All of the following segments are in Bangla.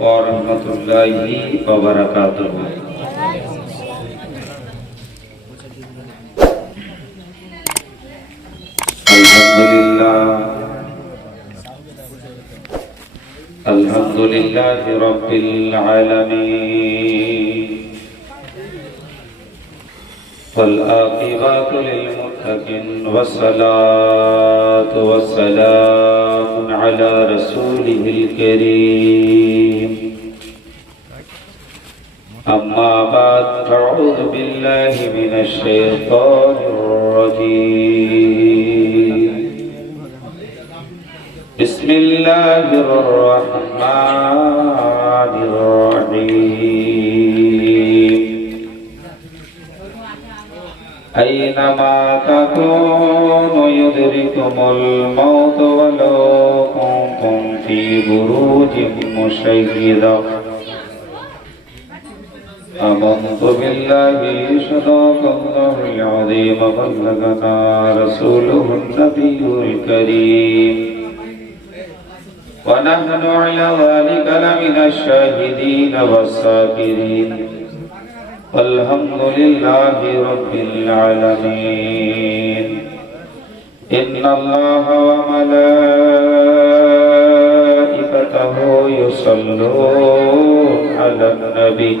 ورحمة الله وبركاته الحمد لله الحمد لله رب العالمين والآقبات للمتقين والصلاة والسلام على رسوله الكريم أما بعد فأعوذ بالله من الشيطان الرجيم بسم الله الرحمن الرحيم أينما تكونوا يدركم الموت ولو كنتم في بروج مشيدة آمنت بالله صدق الله العظيم بلغنا رسوله النبي الكريم. ونحن على ذلك لمن الشاهدين والساكرين والحمد لله رب العالمين. إن الله وملائكته يصلون على النبي.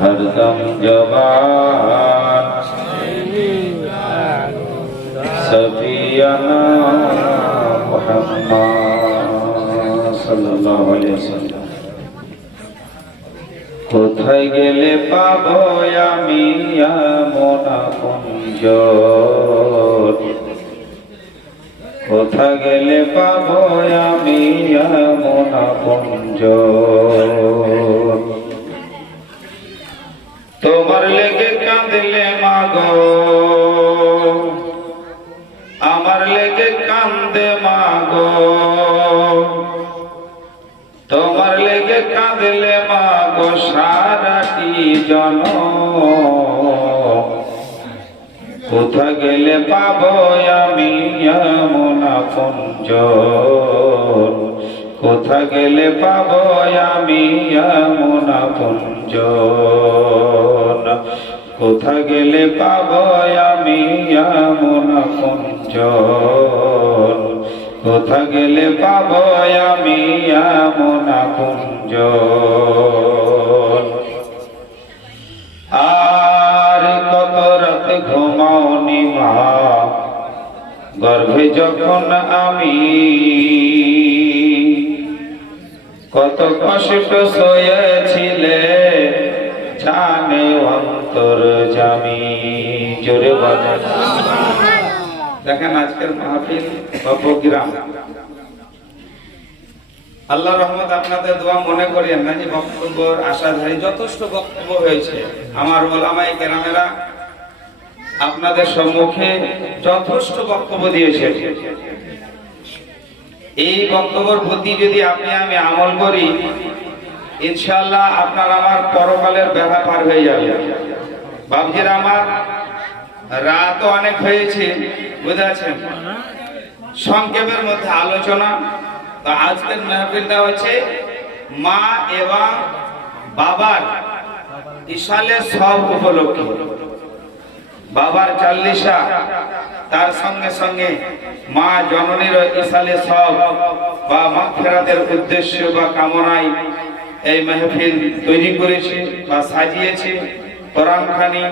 হরদম জবান সফিয়ানা মুহাম্মদ সাল্লাল্লাহু আলাইহি ওয়াসাল্লাম কোথায় গেলে পাবো আমি আমনা কুঞ্জ? কোথা গেলে পাবো আমি মোনা কুঞ্জ তোমার লেগে কাঁদলে মাগো। আমার লেগে কান্দে মাগো। তোমার লেগে কাঁদলে মা গো সারাটি জন কোথা গেলে পাবো আমি কুঞ্জ কোথা গেলে পাবো আমি কুঞ্জ কোথা গেলে পাবো আমি কুঞ্জ কোথা গেলে পাবো আমি আমনা গর্ভে যখন আমি কত কষ্ট সয়েছিলে, জানে অন্তর জামি, জোরে দেখেন আজকের মাহফিল বা আল্লাহ রহমত আপনাদের দোয়া মনে করিয়েন না যে বক্তব্যর আশাধারী যথেষ্ট বক্তব্য হয়েছে। আমার ওলামাই কেরামেরা আপনাদের সম্মুখে যথেষ্ট বক্তব্য দিয়েছে। এই বক্তব্যের প্রতি যদি আপনি আমি আমল করি ইনশাল্লাহ আপনার আমার পরকালের বেড়া পার হয়ে যাবে। বাবজির আমার রাত অনেক হয়েছে, বুঝেছেন? সংক্ষেপের মধ্যে আলোচনা। তো আজকের মেহফিলটা হচ্ছে মা এবং বাবার ইশালের সব উপলক্ষে। বাবার চাল্লিশা, তার সঙ্গে সঙ্গে মা জননীর ইসালে সব বা মা মাগফিরাতের উদ্দেশ্য বা কামনায় এই মেহফিল তৈরি করেছে বা সাজিয়েছে। কোরআন খানি,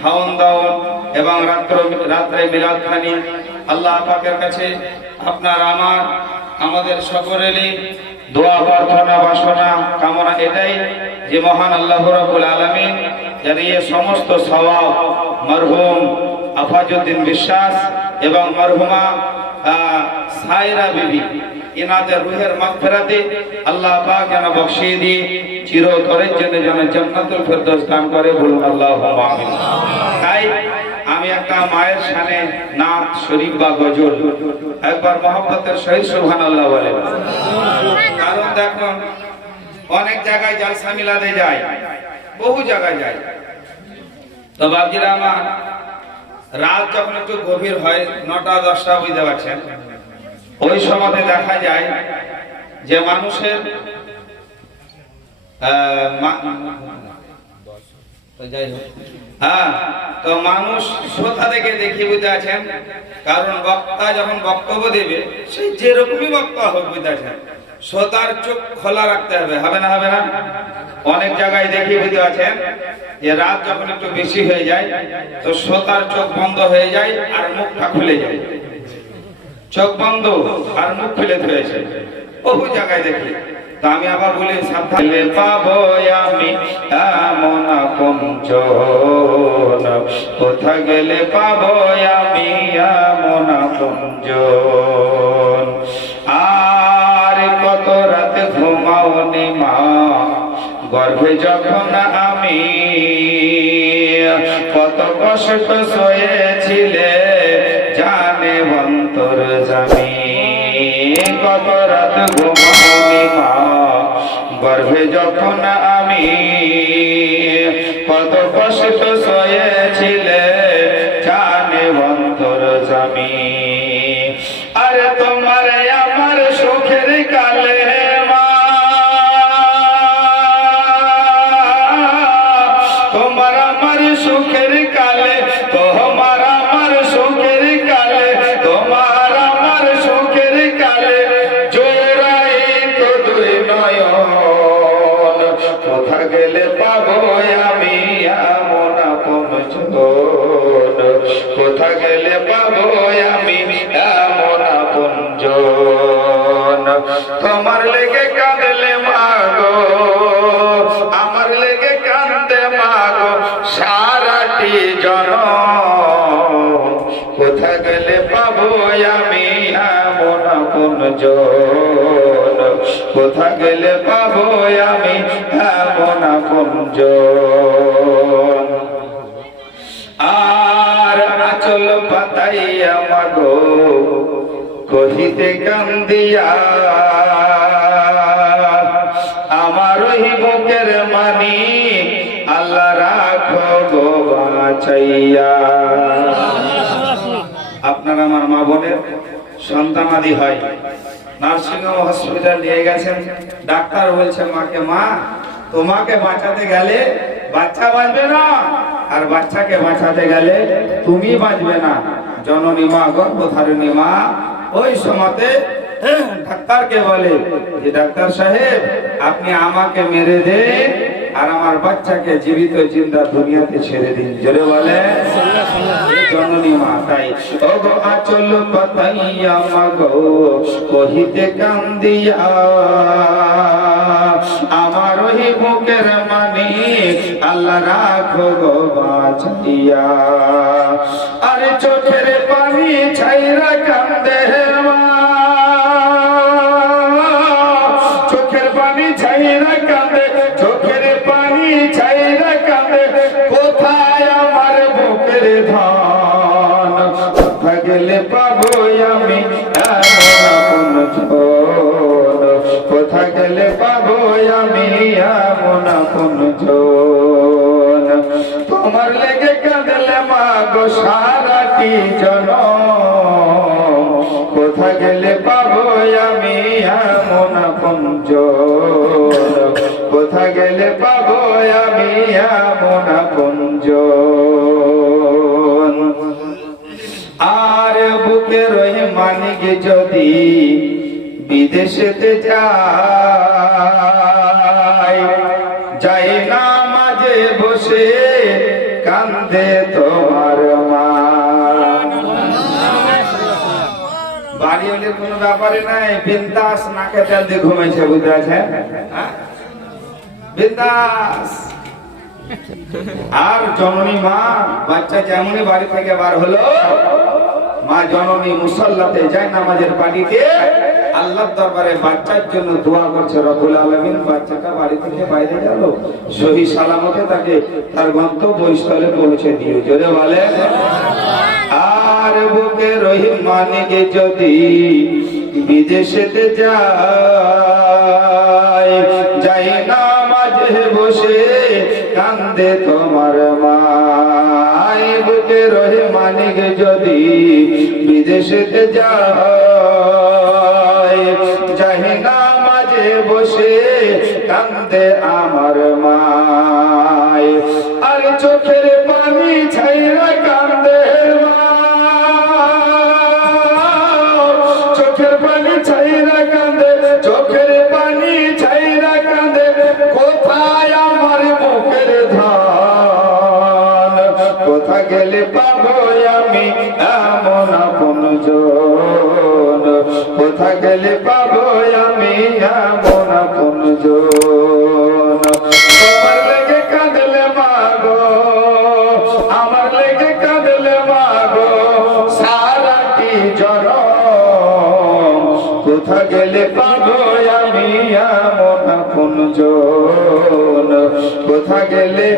খাওন দাওন এবং রাত্র, রাত্রে মিলাদ খানি। আল্লাহ পাকের কাছে আপনার আমার, আমাদের সকলেরই দোয়া, প্রার্থনা, বাসনা, কামনা এটাই যে মহান আল্লাহ রাব্বুল আলামিন যেন এ সমস্ত সওয়াব মরহুম আফাজউদ্দিন বিশ্বাস এবং মরহুমা সায়রা বিবি। ইনাদের রুহের মাগফিরাতে আল্লাহ পাক যেন বখশিয়ে দিয়ে চিরতরের জন্য যেন জান্নাতুল ফেরদৌস দান করে বলুন আল্লাহুম্মা আমিন। তাই আমি একটা মায়ের সানে নাথ শরীফ বা গজল একবার মহব্বতের সহিত সুবহানাল্লাহ বলে। কারণ দেখুন, অনেক জায়গায় জালসা মিলাদে যায়, বহু জায়গায় যায়। তো বাবজিরা আমার রাত যখন একটু গভীর হয়, নটা, দশটা বুঝতে পারছেন? ওই সময়তে দেখা যায় যে মানুষের। হ্যাঁ তো মানুষ শ্রোতা থেকে দেখি বুঝতে আছেন কারণ বক্তা যখন বক্তব্য দেবে, সে যেরকমই বক্তা হোক বুঝতে আছেন শ্রোতার চোখ খোলা রাখতে হবে হবে না হবে না? অনেক জায়গায় দেখি বুঝতে আছেন যে রাত যখন একটু বেশি হয়ে যায়, তো শ্রোতার চোখ বন্ধ হয়ে যায় আর মুখটা খুলে যায়। চোখ বন্ধ আর মুখ খুলে ধরেছে বহু জায়গায় দেখি। তা আমি আবার বলি, সাবধানে। পাবো আমি এমন কোথা গেলে পাবো আমি এমন কুঞ্জন মা, গর্ভে যখন আমি কত কষ্ট সয়েছিলে, জানে অন্তর জানি। কত রাত ঘুমাওনি মা, গর্ভে যখন আমি কত কষ্ট সয়েছিলে, জানে অন্তর জামি কোথা গেলে পাবো আমি এমন আপন কোথা গেলে পাবো আমি এমন আপন তোমার লেগে কাঁদলে মাগো, আমার লেগে কান্দে মাগো সারাটি জন। কোথা গেলে পাবো আমি এমন আপন জন। কোথা গেলে পাবো আমি? এমন আপন জন আর আচল পাতাইয়া মাগো, কহিতে কান্দিয়া, আমার ওই বুকের মানি আল্লাহ রাখো গো, বাঁচাইয়া। আপনার আমার মা বোনের সন্তানাদি হয়। নার্সিংহোম হসপিটাল নিয়ে গেছেন। ডাক্তার বলছেন, মাকে, মা, তোমাকে বাঁচাতে গেলে বাচ্চা বাঁচবে না। আর বাচ্চাকে বাঁচাতে গেলে তুমি বাঁচবে না। জননী মা, গর্ভধারিণী মা, ওই সময়তে ডাক্তারকে বলে যে ডাক্তার সাহেব, আপনি আমাকে মেরে দেন আর আমার বাচ্চাকে জীবিত জিন্দা দুনিয়াতে ছেড়ে দিন। জোরে বলে। জননী মা তাই ওগো আচল পাতাইয়া মাগো, কহিতে কান্দিয়া। আমার ওই মানি আল্লাহ রাখো গো বাঁচাইয়া। আরে চোখের পানি ছাইরা কান্দে গেলে পাবো আমি। এমন কোথা গেলে পাবো আমি? এমন আপন তোমার লেগে কাঁদলে মাগো সারাটি জন কোথা গেলে পাবো আমি? এমন আপন কোথা গেলে পাবো আমি? এমন আপন মানিক যদি বিদেশেতে যায় না মাঝে বসে কান্দ তোমার বাড়ি হলে কোনো ব্যাপারে নাই, বিন্দাস নাকে তেল দিয়ে ঘুমাইছে, বুঝতে আছে বিন্দাস। আর জননী মা, বাচ্চা যেমনই বাড়ি থেকে বার হলো মা জননী মুসল্লাতে যায় নামাজের পাটিতে আল্লাহর দরবারে বাচ্চার জন্য দোয়া করছে রবুল আলমিন, বাচ্চাটা বাড়ি থেকে বাইরে গেল। সহি সালামতে তাকে তার গন্তব্যস্থলে পৌঁছে দিও। জোরে বলে আর বুকে রহিম মানিকে যদি বিদেশেতে যায়, যাই না বসে কান্দে তোমার মাই বুকে রহিম মানিক যদি বিদেশেতে যায়। না মাঝে বসে কান্দে আমার মাই গেলে পাবো আমি এমন মাগো আমার কোথা গেলে পাবো আমি এমন জন কোথা গেলে